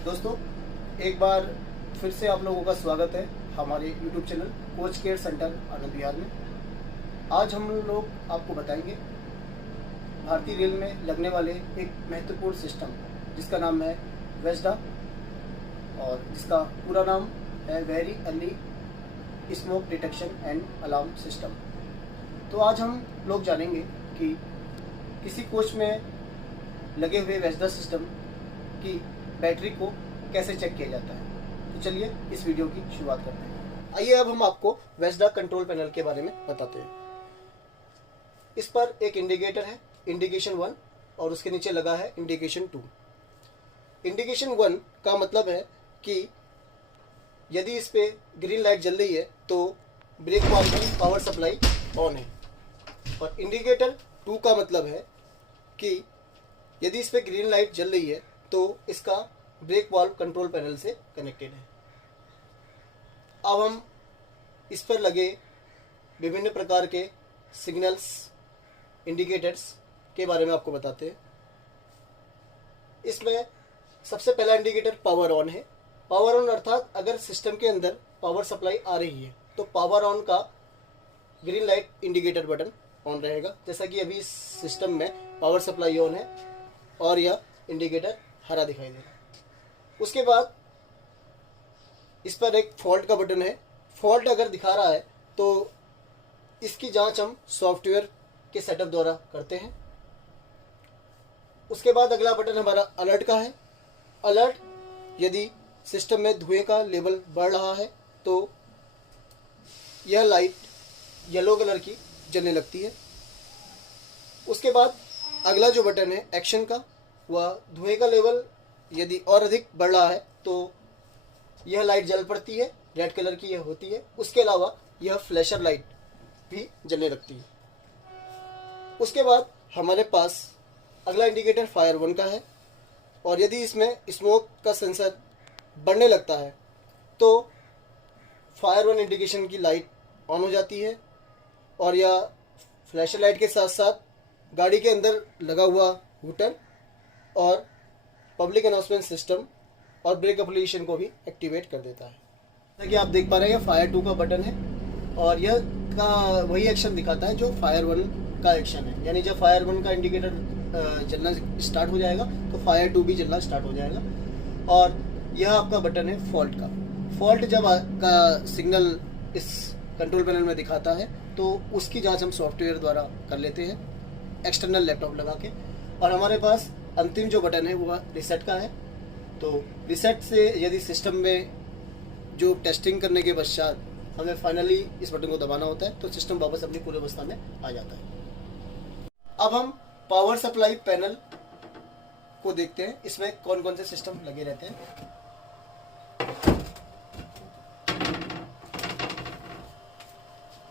दोस्तों, एक बार फिर से आप लोगों का स्वागत है हमारे YouTube channel coach care centre Anand Vihar में। आज हम लोग आपको बताएंगे भारतीय रेल में लगने वाले एक महत्वपूर्ण सिस्टम जिसका नाम है वेस्डा और जिसका पूरा नाम है very early smoke detection and alarm system. तो आज हम लोग जानेंगे कि किसी कोच में लगे हुए वेस्डा सिस्टम की बैटरी को कैसे चेक किया जाता है। तो चलिए इस वीडियो की शुरुआत करते हैं। आइए अब हम आपको वेस्डा कंट्रोल पैनल के बारे में बताते हैं। इस पर एक इंडिकेटर है, इंडिकेशन 1, और उसके नीचे लगा है इंडिकेशन 2। इंडिकेशन 1 का मतलब है कि यदि इस पे ग्रीन लाइट जल रही है तो ब्रेक वाल्व की पावर सप्लाई ऑन है, और इंडिकेटर 2 का मतलब है कि यदि इस पे ग्रीन लाइट जल रही है तो इसका ब्रेक वाल्व कंट्रोल पैनल से कनेक्टेड है। अब हम इस पर लगे विभिन्न प्रकार के सिग्नल्स, इंडिकेटर्स के बारे में आपको बताते हैं। इसमें सबसे पहला इंडिकेटर पावर ऑन है। पावर ऑन अर्थात अगर सिस्टम के अंदर पावर सप्लाई आ रही है तो पावर ऑन का green light indicator button on रहेगा, जैसा कि अभी इस सिस्टम में पावर सप्लाई ऑन है और यह इंडिकेटर हरा दिखाई दे रहा है। उसके बाद इस पर एक फॉल्ट का बटन है। फॉल्ट अगर दिखा रहा है तो इसकी जांच हम सॉफ्टवेयर के सेटअप द्वारा करते हैं। उसके बाद अगला बटन हमारा अलर्ट का है। अलर्ट, यदि सिस्टम में धुएं का लेवल बढ़ रहा है तो यह लाइट येलो कलर की जलने लगती है। उसके बाद अगला जो बटन है एक्शन का, वह धुएं का लेवल यदि और अधिक बढ़ रहा है तो यह लाइट जल पड़ती है, रेड कलर की यह होती है। उसके अलावा यह फ्लैशर लाइट भी जलने लगती है। उसके बाद हमारे पास अगला इंडिकेटर फायर 1 का है, और यदि इसमें स्मोक का सेंसर बढ़ने लगता है तो फायर 1 इंडिकेशन की लाइट ऑन हो जाती है, और यह फ्लैशर लाइट के साथ साथ गाड़ी के अंदर लगा हुआ हूटर और पब्लिक अनाउंसमेंट सिस्टम और ब्रेक एप्लीकेशन को भी एक्टिवेट कर देता है। जैसा कि आप देख पा रहे हैं, फायर 2 का बटन है और यह का वही एक्शन दिखाता है जो फायर 1 का एक्शन है। यानी जब फायर 1 का इंडिकेटर जलना स्टार्ट हो जाएगा तो फायर 2 भी जलना स्टार्ट हो जाएगा। और यह आपका बटन है फॉल्ट का। फॉल्ट जब आपका सिग्नल इस कंट्रोल पैनल में दिखाता है तो उसकी जांच हम सॉफ्टवेयर द्वारा कर लेते हैं एक्सटर्नल लैपटॉप लगा के। और हमारे पास अंतिम जो बटन है वो रिसेट का है। तो रिसेट से यदि सिस्टम में जो टेस्टिंग करने के पश्चात हमें फाइनली इस बटन को दबाना होता है तो सिस्टम वापस अपनी पूरी अवस्था में आ जाता है। अब हम पावर सप्लाई पैनल को देखते हैं, इसमें कौन कौन से सिस्टम लगे रहते हैं।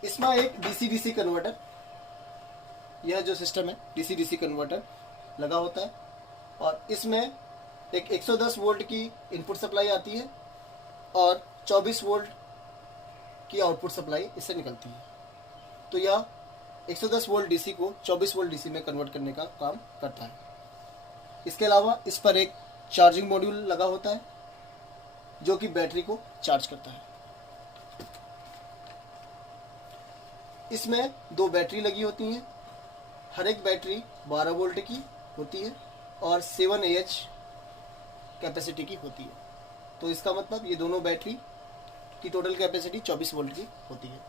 इसमें एक डीसी-डीसी कन्वर्टर, यह जो सिस्टम है डीसी-डीसी कन्वर्टर लगा होता है, और इसमें एक 110 वोल्ट की इनपुट सप्लाई आती है और 24 वोल्ट की आउटपुट सप्लाई इससे निकलती है। तो यह 110 वोल्ट डीसी को 24 वोल्ट डीसी में कन्वर्ट करने का काम करता है। इसके अलावा इस पर एक चार्जिंग मॉड्यूल लगा होता है जो कि बैटरी को चार्ज करता है। इसमें 2 बैटरी लगी होती हैं। हर एक बैटरी 12 वोल्ट की होती है और 7 AH कैपेसिटी की होती है। तो इसका मतलब ये दोनों बैटरी की टोटल कैपेसिटी 24 वोल्ट की होती है।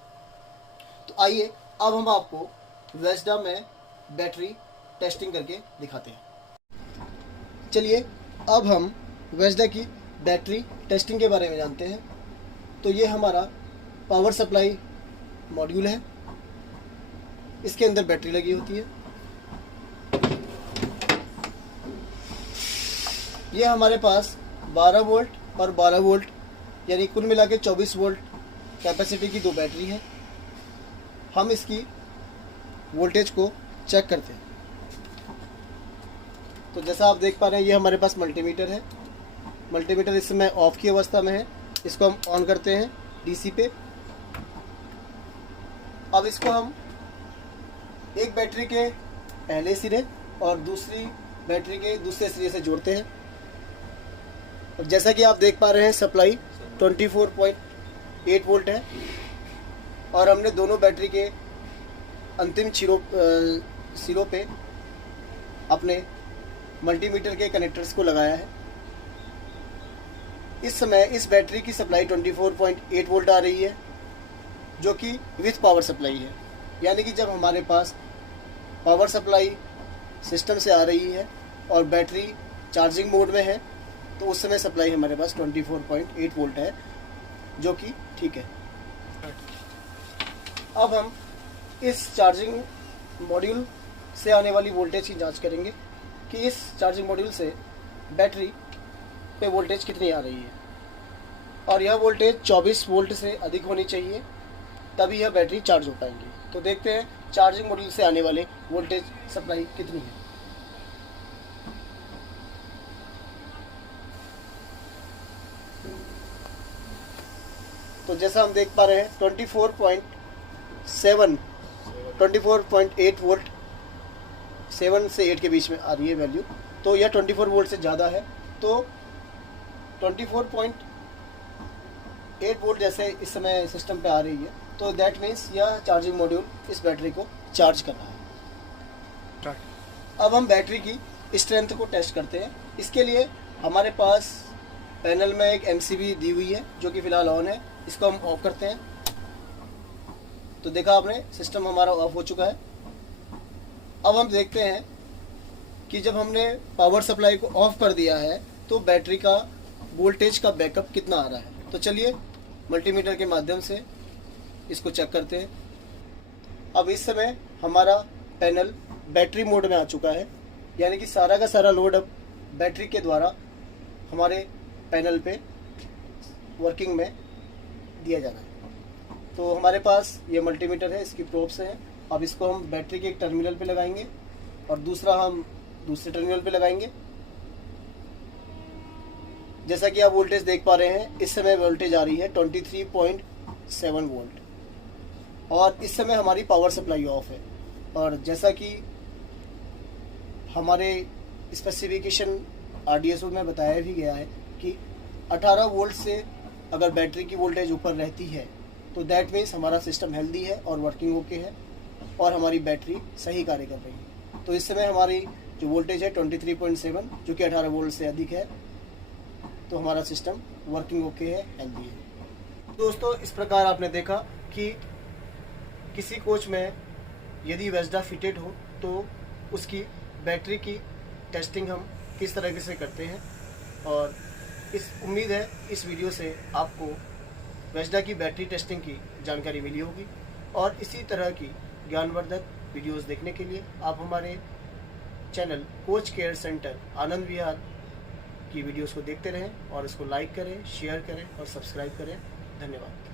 तो आइए अब हम आपको वेस्डा में बैटरी टेस्टिंग करके दिखाते हैं। चलिए अब हम वेस्डा की बैटरी टेस्टिंग के बारे में जानते हैं। तो ये हमारा पावर सप्लाई मॉड्यूल है, इसके अंदर बैटरी लगी होती है। ये हमारे पास 12 वोल्ट और 12 वोल्ट यानी कुल मिला के 24 वोल्ट कैपेसिटी की 2 बैटरी है। हम इसकी वोल्टेज को चेक करते हैं। तो जैसा आप देख पा रहे हैं, ये हमारे पास मल्टीमीटर है। मल्टीमीटर इस समय ऑफ की अवस्था में है। इसको हम ऑन करते हैं डीसी पे। अब इसको हम एक बैटरी के पहले सिरे और दूसरी बैटरी के दूसरे सिरे से जोड़ते हैं। और जैसा कि आप देख पा रहे हैं सप्लाई 24.8 वोल्ट है और हमने दोनों बैटरी के अंतिम सिरों पे अपने मल्टीमीटर के कनेक्टर्स को लगाया है। इस समय इस बैटरी की सप्लाई 24.8 वोल्ट आ रही है जो कि विथ पावर सप्लाई है, यानी कि जब हमारे पास पावर सप्लाई सिस्टम से आ रही है और बैटरी चार्जिंग मोड में है तो उस समय सप्लाई हमारे पास 24.8 वोल्ट है जो कि ठीक है। अब हम इस चार्जिंग मॉड्यूल से आने वाली वोल्टेज की जांच करेंगे कि इस चार्जिंग मॉड्यूल से बैटरी पे वोल्टेज कितनी आ रही है और यह वोल्टेज 24 वोल्ट से अधिक होनी चाहिए, तभी यह बैटरी चार्ज हो पाएंगी। तो देखते हैं चार्जिंग मॉड्यूल से आने वाले वोल्टेज सप्लाई कितनी है। तो जैसा हम देख पा रहे हैं 24.8 वोल्ट 7 से 8 के बीच में आ रही है वैल्यू, तो यह 24 वोल्ट से ज़्यादा है। तो 24.8 वोल्ट जैसे इस समय सिस्टम पे आ रही है तो दैट मीन्स यह चार्जिंग मॉड्यूल इस बैटरी को चार्ज कर रहा है। अब हम बैटरी की स्ट्रेंथ को टेस्ट करते हैं। इसके लिए हमारे पास पैनल में एक MCB दी हुई है जो कि फ़िलहाल ऑन है। इसको हम ऑफ करते हैं तो देखा आपने सिस्टम हमारा ऑफ हो चुका है। अब हम देखते हैं कि जब हमने पावर सप्लाई को ऑफ कर दिया है तो बैटरी का वोल्टेज का बैकअप कितना आ रहा है। तो चलिए मल्टीमीटर के माध्यम से इसको चेक करते हैं। अब इस समय हमारा पैनल बैटरी मोड में आ चुका है, यानी कि सारा का सारा लोड अब बैटरी के द्वारा हमारे पैनल पे वर्किंग में दिया जा रहा है। तो हमारे पास ये मल्टीमीटर है, इसकी प्रोब्स हैं। अब इसको हम बैटरी के एक टर्मिनल पे लगाएंगे और दूसरा हम दूसरे टर्मिनल पे लगाएंगे। जैसा कि आप वोल्टेज देख पा रहे हैं इस समय वोल्टेज आ रही है 23.7 वोल्ट और इस समय हमारी पावर सप्लाई ऑफ है। और जैसा कि हमारे स्पेसिफिकेशन RDSO में बताया भी गया है कि 18 वोल्ट से अगर बैटरी की वोल्टेज ऊपर रहती है तो दैट मीन्स हमारा सिस्टम हेल्दी है और वर्किंग ओके है और हमारी बैटरी सही कार्य कर रही है। तो इस समय हमारी जो वोल्टेज है 23.7 जो कि 18 वोल्ट से अधिक है, तो हमारा सिस्टम वर्किंग ओके है, हेल्दी है। दोस्तों इस प्रकार आपने देखा कि किसी कोच में यदि वेस्डा फिटेड हो तो उसकी बैटरी की टेस्टिंग हम किस तरीके से करते हैं और उम्मीद है इस वीडियो से आपको वेस्डा की बैटरी टेस्टिंग की जानकारी मिली होगी। और इसी तरह की ज्ञानवर्धक वीडियोस देखने के लिए आप हमारे channel coach care centre Anand विहार की वीडियोस को देखते रहें और इसको लाइक करें, शेयर करें और सब्सक्राइब करें। धन्यवाद।